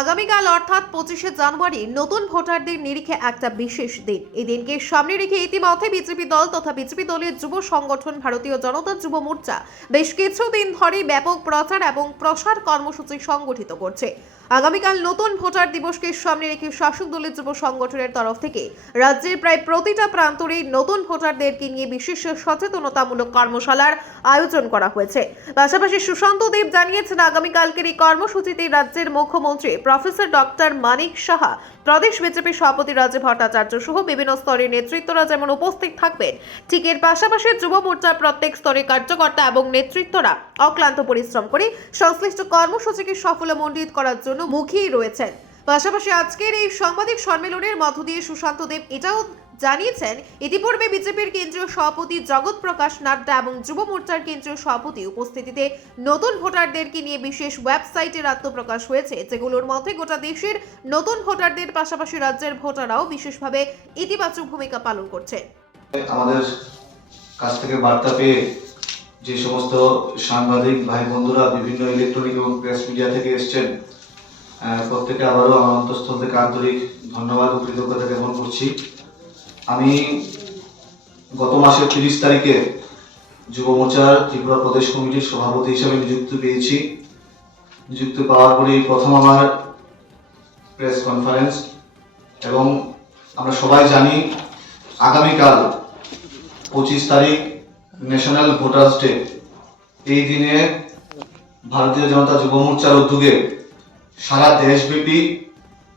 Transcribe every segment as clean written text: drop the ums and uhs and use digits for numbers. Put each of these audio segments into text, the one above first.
আগামীকাল অর্থাৎ 25শে জানুয়ারি নতুন ভোটারদের নিরিখে একটা বিশেষ দিন। এই দিনকে সামনে রেখে ইতিমধ্যে বিজেপি দল তথা বিজেপি দলের যুব সংগঠন ভারতীয় জনতা যুব মোর্চা বেশ কিছুদিন ধরে ব্যাপক প্রচার এবং প্রসার কর্মসূচি সংগঠিত করছে। আগামীকাল নতুন ভোটার দিবসকে সামনে রেখে শাসক দলের যুব সংগঠনের তরফ থেকে রাজ্যের প্রায় প্রতিটা প্রান্তরে নতুন ভোটারদেরকে নিয়ে বিশেষ সচেতনতামূলক কর্মশালার আয়োজন করা হয়েছে। পাশাপাশি সুশান্ত দেব জানিয়েছেন, আগামীকালকের এই কর্মসূচিতে রাজ্যের মুখ্যমন্ত্রী প্রফেসর ডক্টর মানিক সাহা, প্রদেশ বিজেপি সভাপতি রাজীব ভট্টাচার্য সহ বিভিন্ন স্তরের নেতৃত্বরা যেমন উপস্থিত থাকবেন, ঠিক এর পাশাপাশি যুব মোর্চার প্রত্যেক স্তরের কার্যকর্তা এবং নেতৃত্বরা অক্লান্ত পরিশ্রম করে সংশ্লিষ্ট কর্মসূচিকে সাফল্যমণ্ডিত করার জন্য মুখিয়ে রয়েছেন। পাশাপাশি আজকের এই সাংবাদিক সম্মেলনের মধ্য দিয়ে সুশান্ত দেব এটাও জানিয়েছেন, ইতিপূর্বে বিজেপির কেন্দ্রীয় সভাপতি জগৎ প্রকাশ নাড্ডা এবং যুব মোর্চার কেন্দ্রীয় সভাপতি উপস্থিতিতে নতুন ভোটারদেরকে নিয়ে বিশেষ ওয়েবসাইটের আত্মপ্রকাশ হয়েছে, যেগুলোর মধ্যে গোটা দেশের নতুন ভোটারদের পাশাপাশি রাজ্যের ভোটাররাও বিশেষভাবে ইতিবাচক ভূমিকা পালন করছে। আমাদের কাছ থেকে বার্তা পেয়ে যে সমস্ত সাংবাদিক ভাই বন্ধুরা বিভিন্ন ইলেকট্রনিক এবং প্রেস মিডিয়া থেকে এসেছেন, প্রত্যেকে আবারও আমার অন্তঃস্থল থেকে আন্তরিক ধন্যবাদ ও কৃতজ্ঞতা জ্ঞাপন করছি। আমি গত মাসের 30 তারিখে যুব মোর্চার ত্রিপুরা প্রদেশ কমিটির সভাপতি হিসেবে নিযুক্তি পাওয়ার পরেই প্রথম আমার প্রেস কনফারেন্স, এবং আমরা সবাই জানি আগামীকাল 25 তারিখ ন্যাশনাল ভোটার্স ডে। এই দিনে ভারতীয় জনতা যুব মোর্চার উদ্যোগে সারা দেশব্যাপী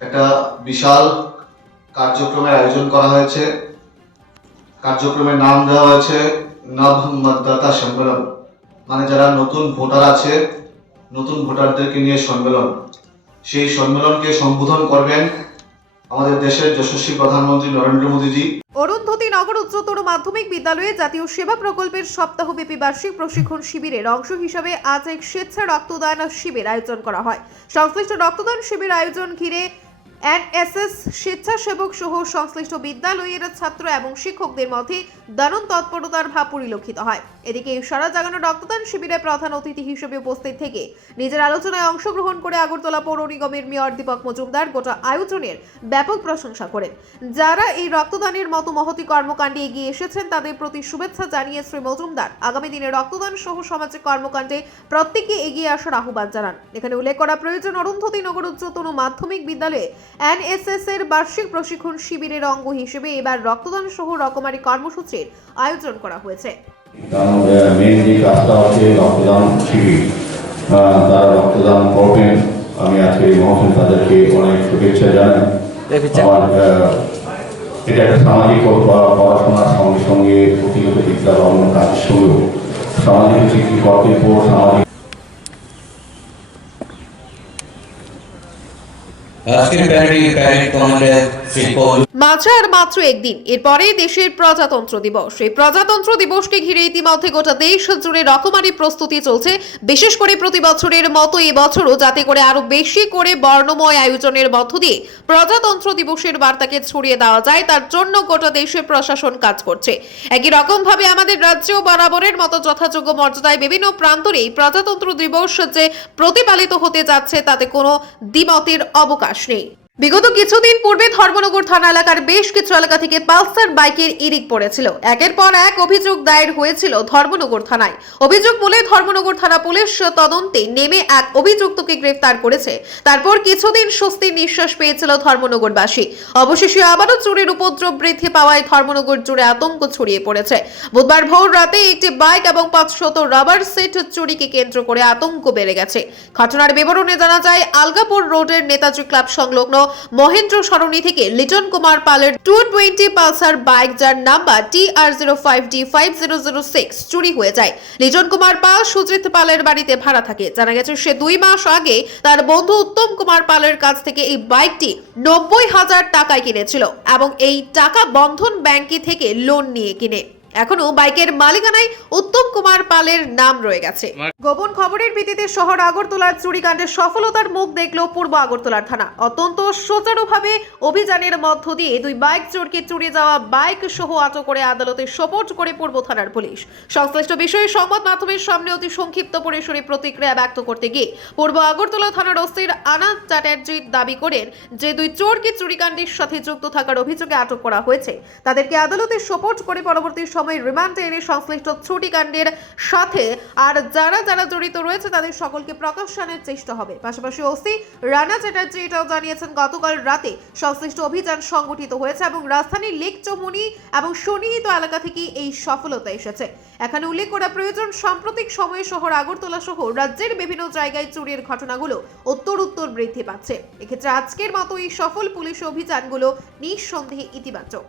একটা বিশাল কার্যক্রমের আয়োজন করা হয়েছে। কার্যক্রমের নাম দেওয়া হয়েছে নব মতদাতা সম্মেলন, মানে যারা নতুন ভোটার আছে, নতুন ভোটারদেরকে নিয়ে সম্মেলন। সেই সম্মেলনকে সম্বোধন করবেন আমাদের দেশের যশস্বী প্রধানমন্ত্রী নরেন্দ্র মোদীজি। অরুন্ধতী নগর উচ্চতর মাধ্যমিক বিদ্যালয়ে জাতীয় সেবা প্রকল্পের সপ্তাহব্যাপী বার্ষিক প্রশিক্ষণ শিবিরের অংশ হিসাবে আজ এক স্বেচ্ছা রক্তদান শিবির আয়োজন করা হয়। সংশ্লিষ্ট রক্তদান শিবির আয়োজন ঘিরে এনএসএস স্বেচ্ছাসেবক সহ সংশ্লিষ্ট বিদ্যালয়ের ছাত্র এবং শিক্ষকদের মধ্যে দারুণ তৎপরতার ভাব পরিলক্ষিত হয়। এদিকে সারা জাগানো রক্তদান শিবিরে প্রধান অতিথি হিসেবে উপস্থিত থেকে নিজের আলোচনায় অংশগ্রহণ করে আগরতলা পৌর নিগমের মেয়র দীপক মজুমদার গোটা আয়োজনের ব্যাপক প্রশংসা করেন। যারা এই রক্তদানের মতো মহতি কর্মকাণ্ডে এগিয়ে এসেছেন তাদের প্রতি শুভেচ্ছা জানিয়ে শ্রী মজুমদার আগামী দিনে রক্তদান সহ সামাজিক কর্মকাণ্ডে প্রত্যেককে এগিয়ে আসার আহ্বান জানান। এখানে উল্লেখ করা প্রয়োজন, অরুন্ধতী নগর উচ্চতর মাধ্যমিক বিদ্যালয়ে এনএসএস এর বার্ষিক প্রশিক্ষণ শিবিরের অঙ্গ হিসেবে এবার রক্তদান সহ রকমারি কর্মসূচির আয়োজন করা হয়েছে। মেন যে কাজটা হচ্ছে রক্তদান শিবির, তারা রক্তদান করবেন। আমি আজকে মহসিন তাদেরকে অনেক শুভেচ্ছা জানাই। আমার এটা একটা সামাজিক পড়াশোনার সঙ্গে সঙ্গে প্রতিগত বিদ্যার অন্য কাজের সঙ্গেও সামাজিক একটি কর্তব্য, সামাজিক মাত্র একদিন এরপরে দেশের প্রজাতন্ত্র দিবস। এই প্রজাতন্ত্র দিবসকে ঘিরে ইতিমধ্যে গোটা দেশ জুড়ে রকমারি প্রস্তুতি চলছে। বিশেষ করে প্রতি বছরের মতো এবছরও যাতে করে আরো বেশি করে বর্ণময় আয়োজনের মধ্য দিয়ে প্রজাতন্ত্র দিবসের বার্তাকে ছড়িয়ে দেওয়া যায়, তার জন্য গোটা দেশের প্রশাসন কাজ করছে। একই রকম ভাবে আমাদের রাজ্যেও বরাবরের মতো যথাযোগ্য মর্যাদায় বিভিন্ন প্রান্তরে প্রজাতন্ত্র দিবস যে প্রতিপালিত হতে যাচ্ছে তাতে কোনো দ্বিমতের অবকাশ নেই। বিগত কিছুদিন পূর্বে ধর্মনগর থানা এলাকার বেশ কিছু এলাকা থেকে পালসার বাইকের ইরিক পড়েছিল। একের পর এক অভিযোগ দায়ের হয়েছিল ধর্মনগর থানায়। অভিযোগ বলে ধর্মনগর থানা পুলিশ তদন্তে নেমে এক অভিযুক্তকে গ্রেফতার করেছে। তারপর কিছুদিন স্বস্তির নিঃশ্বাস পেয়েছিল ধর্মনগরবাসী। অবশেষে আবারও চুরির উপদ্রব বৃদ্ধি পাওয়ায় ধর্মনগর জুড়ে আতঙ্ক ছড়িয়ে পড়েছে। বুধবার ভোর রাতে একটি বাইক এবং 500 রাবার সেট চুরিকে কেন্দ্র করে আতঙ্ক বেড়ে গেছে। ঘটনার বিবরণে জানা যায়, আলগাপুর রোডের নেতাজি ক্লাব সংলগ্ন মহেন্দ্র সরণি থেকে লিটন কুমার পালের 220 পালসার বাইক, যার নাম্বার TR05D5006 চুরি হয়ে যায়। লিটন কুমার পাল সুজিত পালের বাড়িতে ভাড়া থাকে। জানা গেছে সে 2 মাস আগে তার বন্ধু উত্তম কুমার পালের কাছ থেকে এই বাইকটি 90,000 টাকায় কিনেছিল এবং এই টাকা বন্ধন ব্যাংকে থেকে লোন নিয়ে কিনে। এখনো বাইকের মালিকানায় উত্তম কুমার পালের নাম রয়ে গেছে। গোপন খবরের ভিত্তিতে শহর আগরতলার চুরিকাণ্ডের সফলতার মুখ দেখল পূর্ব আগরতলার থানা। অত্যন্ত সুচারুভাবে অভিযানের মধ্য দিয়ে দুই বাইক চোরকে চুরি যাওয়া বাইক সহ আটক করে আদালতে সোপর্দ করে পূর্ব থানার পুলিশ। সংশ্লিষ্ট বিষয়ে সংবাদ মাধ্যমের সামনে অতি সংক্ষিপ্ত পরিসরে প্রতিক্রিয়া ব্যক্ত করতে গিয়ে পূর্ব আগরতলা থানার ওসি আনাদ চ্যাটার্জি দাবি করেন যে দুই চোরকে চুরিকাণ্ডের সাথে যুক্ত থাকার অভিযোগে আটক করা হয়েছে। তাদেরকে আদালতে সোপর্দ করে পরবর্তী সময় রিমান্ডে এনে সংশ্লিষ্ট চুরিকাণ্ডের সাথে আর যারা যারা জড়িত রয়েছে তাদের সকলকে প্রকাশনের চেষ্টা হবে। পাশাপাশি ওসি রানা চ্যাটার্জি এটাও জানিয়েছেন গতকাল রাতে সংশ্লিষ্ট অভিযান সংগঠিত হয়েছে এবং রাজধানীর লেক চৌমুহনী এবং সন্নিহিত এলাকা থেকে এই সফলতা এসেছে। এখানে উল্লেখ করা প্রয়োজন, সাম্প্রতিক সময়ে শহর আগরতলা সহ রাজ্যের বিভিন্ন জায়গায় চুরির ঘটনাগুলো উত্তর বৃদ্ধি পাচ্ছে। এক্ষেত্রে আজকের মতো এই সফল পুলিশ অভিযানগুলো নিঃসন্দেহে ইতিবাচক।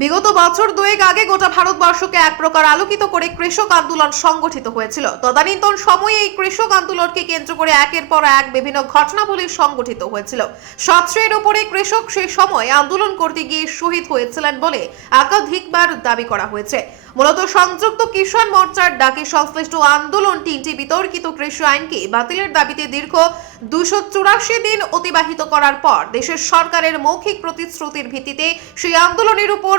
বিগত বছর দুয়েক আগে গোটা ভারতবর্ষকে এক প্রকার আলোকিত করে কৃষক আন্দোলন সংগঠিত হয়েছিল। তদানীন্তন সময়ে এই কৃষক আন্দোলনকে কেন্দ্র করে একের পর এক বিভিন্ন ঘটনাবলী সংগঠিত হয়েছিল। 700-এর উপরে কৃষক সেই সময় আন্দোলন করতে গিয়ে শহীদ হয়েছিলেন বলে একাধিকবার দাবি করা হয়েছে। মূলত সংযুক্ত কিষাণ মোর্চার ডাকে সংশ্লিষ্ট আন্দোলন তিনটি বিতর্কিত কৃষি আইনকে বাতিলের দাবিতে দীর্ঘ 284 দিন অতিবাহিত করার পর দেশের সরকারের মৌখিক প্রতিশ্রুতির ভিত্তিতে সেই আন্দোলনের উপর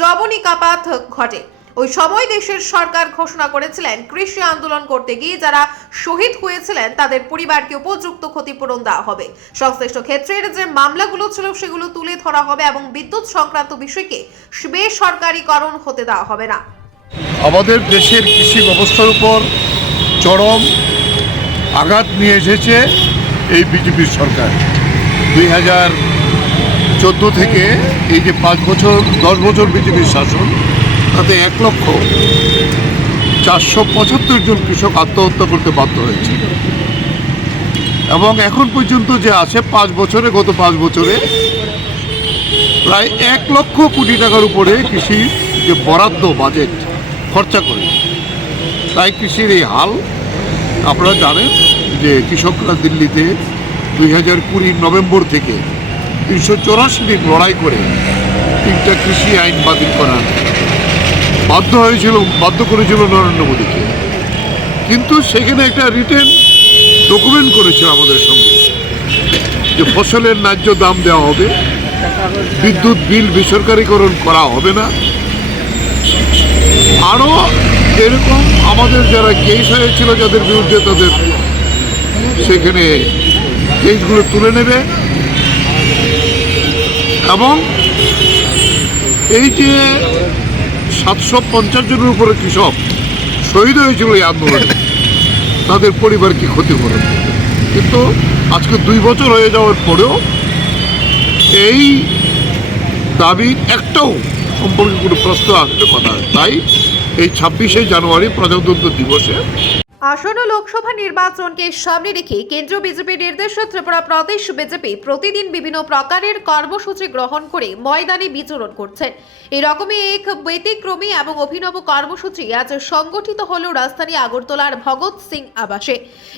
জবনিকাপাত ঘটে। ওই সময় দেশের সরকার ঘোষণা করেছিলেন কৃষি আন্দোলন করতে গিয়ে যারা শহীদ হয়েছিলেন তাদের পরিবারকে উপযুক্ত ক্ষতিপূরণ দেওয়া হবে। সংশ্লিষ্ট ক্ষেত্রের যে মামলাগুলো ছিল সেগুলো তুলে ধরা হবে এবং বিদ্যুৎ সংক্রান্ত বিষয়কে বেসরকারীকরণ হতে দেওয়া হবে না। আমাদের দেশের কৃষি ব্যবস্থার উপর চরম আঘাত নিয়ে এসেছে এই বিজেপির সরকার। 2014 থেকে এই যে 10 বছর বিজেপির শাসন, তাতে 1,475,000 জন কৃষক আত্মহত্যা করতে বাধ্য হয়েছে এবং এখন পর্যন্ত যে আছে গত 5 বছরে প্রায় 1 লক্ষ কোটি টাকার উপরে কৃষি যে বরাদ্দ বাজেট খরচা করে, তাই কৃষির এই হাল। আপনারা জানেন যে কৃষকরা দিল্লিতে 2020 নভেম্বর থেকে 384 দিন লড়াই করে 3টা কৃষি আইন বাতিল করার বাধ্য করেছিল নরেন্দ্র মোদীকে। কিন্তু সেখানে একটা রিটেন ডকুমেন্ট করেছিল আমাদের সঙ্গে যে ফসলের ন্যায্য দাম দেওয়া হবে, বিদ্যুৎ বিল বেসরকারীকরণ করা হবে না, আরও এরকম আমাদের যারা কেস হয়েছিল যাদের বিরুদ্ধে তাদের সেখানে কেসগুলো তুলে নেবে এবং এই যে 750 জনের উপরে কৃষক শহীদ হয়েছিল এই আন্দোলনে, তাদের পরিবারকে ক্ষতিপূরণ। কিন্তু আজকে 2 বছর হয়ে যাওয়ার পরেও এই দাবির একটাও সম্পর্কে কোনো প্রশ্ন আসলে কথা হয়। তাই এই 26শে জানুয়ারি প্রজাতন্ত্র দিবসে আসন্ন লোকসভা নির্বাচনকে সামনে রেখে কেন্দ্রীয় বিজেপি নির্দেশে ত্রিপুরা প্রদেশ বিজেপি প্রতিদিন বিভিন্ন প্রকারের কর্মসূচি গ্রহণ করে ময়দানে বিচরণ করছেন। এরকমই এক ব্যতিক্রমী এবং অভিনব কর্মসূচি আজ সংগঠিত হল রাজধানী আগরতলার ভগৎ সিং আবাসে।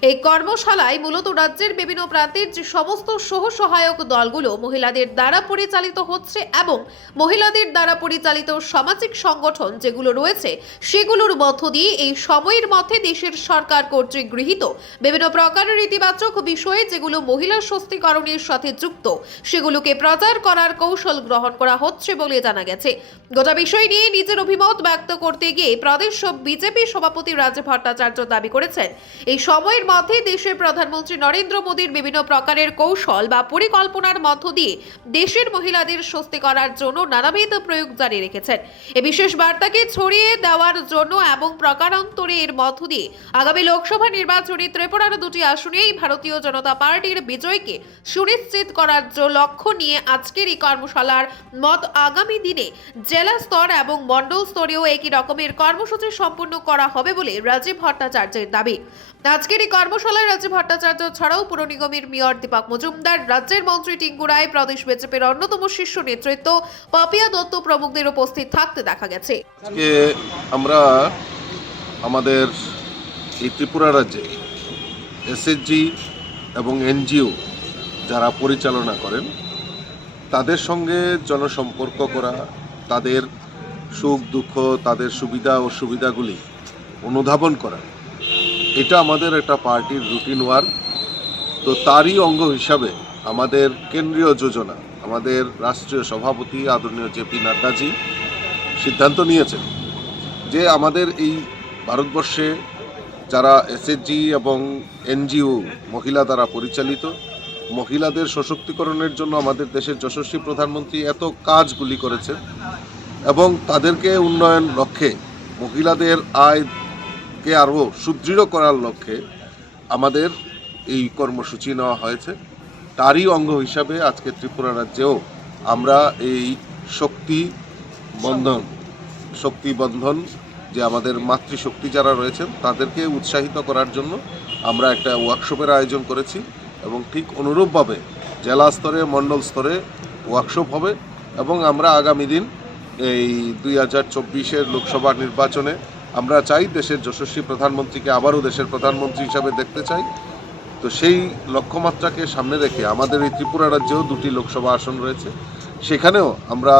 এই কর্মশালায় মূলত রাজ্যের বিভিন্ন প্রান্তের যে সমস্ত সহসহায়ক দলগুলো মহিলাদের দ্বারা পরিচালিত হচ্ছে এবং মহিলাদের দ্বারা পরিচালিত সামাজিক সংগঠন যেগুলো রয়েছে সেগুলোর মধ্য দিয়ে এই সময়ের মধ্যে দেশের সরকার কর্তৃক গৃহীত বিভিন্ন প্রকারের ইতিবাচক বিষয়ে যেগুলো মহিলা সশক্তিকরণের সাথে যুক্ত সেগুলোকে প্রচার করার কৌশল গ্রহণ করা হচ্ছে বলে জানা গেছে। গোটা বিষয় নিয়ে নিজের অভিমত ব্যক্ত করতে গিয়ে প্রদেশ বিজেপি সভাপতি রাজীব ভট্টাচার্য দাবি করেছেন এই সময়ের মধ্যে দেশের প্রধানমন্ত্রী নরেন্দ্র মোদীর বিভিন্ন প্রকারের কৌশল বা পরিকল্পনার মধ্য দিয়ে দেশের মহিলাদের স্বস্তি করার জন্য নানাবিধ প্রয়োগ জারি রেখেছেন। এই বিশেষ বার্তাকে ছড়িয়ে দেওয়ার জন্য এবং প্রকারান্তরে এর মধ্য দিয়ে আগামী লোকসভা নির্বাচনে ত্রিপুরার 2টি আসনেই ভারতীয় জনতা পার্টির বিজয়কে সুনিশ্চিত করার লক্ষ্য নিয়ে আজকের এই কর্মশালার মত আগামী দিনে জেলা স্তর এবং মণ্ডল স্তরেও একই রকমের কর্মসূচি সম্পন্ন করা হবে বলে রাজীব ভট্টাচার্যের দাবি। আজকের এই কর্মশালায় রাজীব ভট্টাচার্য ছাড়াও পুর নিগমের মেয়র দীপক মজুমদার, রাজ্যের মন্ত্রী টিঙ্কু রায়, প্রদেশ বিজেপির অন্যতম শীর্ষ নেতৃত্ব পাপিয়া দত্ত প্রমুখদের উপস্থিত থাকতে দেখা গেছে। আমরা আমাদের এই ত্রিপুরা রাজ্যে এসএসজি এবং এনজিও যারা পরিচালনা করেন তাদের সঙ্গে জনসম্পর্ক করা, তাদের সুখ দুঃখ, তাদের সুবিধা অসুবিধাগুলি অনুধাবন করা, এটা আমাদের একটা পার্টির রুটিন ওয়ার্ক। তো তারই অঙ্গ হিসাবে আমাদের কেন্দ্রীয় যোজনা, আমাদের রাষ্ট্রীয় সভাপতি আদরণীয় জেপি নাড্ডাজি সিদ্ধান্ত নিয়েছেন যে আমাদের এই ভারতবর্ষে যারা এসএইচজি এবং এনজিও মহিলা দ্বারা পরিচালিত, মহিলাদের সশক্তিকরণের জন্য আমাদের দেশের যশস্বী প্রধানমন্ত্রী এত কাজগুলি করেছেন এবং তাদেরকে উন্নয়ন লক্ষ্যে, মহিলাদের আয়কে আরও সুদৃঢ় করার লক্ষ্যে আমাদের এই কর্মসূচি নেওয়া হয়েছে। তারই অঙ্গ হিসাবে আজকে ত্রিপুরা রাজ্যেও আমরা এই শক্তি বন্ধন যে আমাদের মাতৃশক্তি যারা রয়েছেন তাদেরকে উৎসাহিত করার জন্য আমরা একটা ওয়ার্কশপের আয়োজন করেছি এবং ঠিক অনুরূপভাবে জেলা স্তরে, মণ্ডল স্তরে ওয়ার্কশপ হবে এবং আমরা আগামী দিন এই 2024 লোকসভা নির্বাচনে আমরা চাই দেশের যশস্বী প্রধানমন্ত্রীকে আবারও দেশের প্রধানমন্ত্রী হিসাবে দেখতে চাই। তো সেই লক্ষ্যমাত্রাকে সামনে রেখে আমাদের এই ত্রিপুরা রাজ্যেও 2টি লোকসভা আসন রয়েছে, সেখানেও আমরা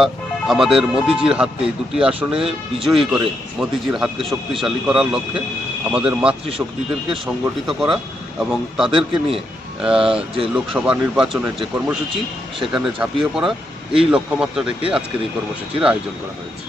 আমাদের মোদিজির হাতকে এই 2টি আসনে বিজয়ী করে মোদিজির হাতকে শক্তিশালী করার লক্ষ্যে আমাদের মাতৃশক্তিদেরকে সংগঠিত করা এবং তাদেরকে নিয়ে যে লোকসভা নির্বাচনের যে কর্মসূচি সেখানে ঝাঁপিয়ে পড়া, এই লক্ষ্যমাত্রা রেখে আজকের এই কর্মসূচির আয়োজন করা হয়েছে।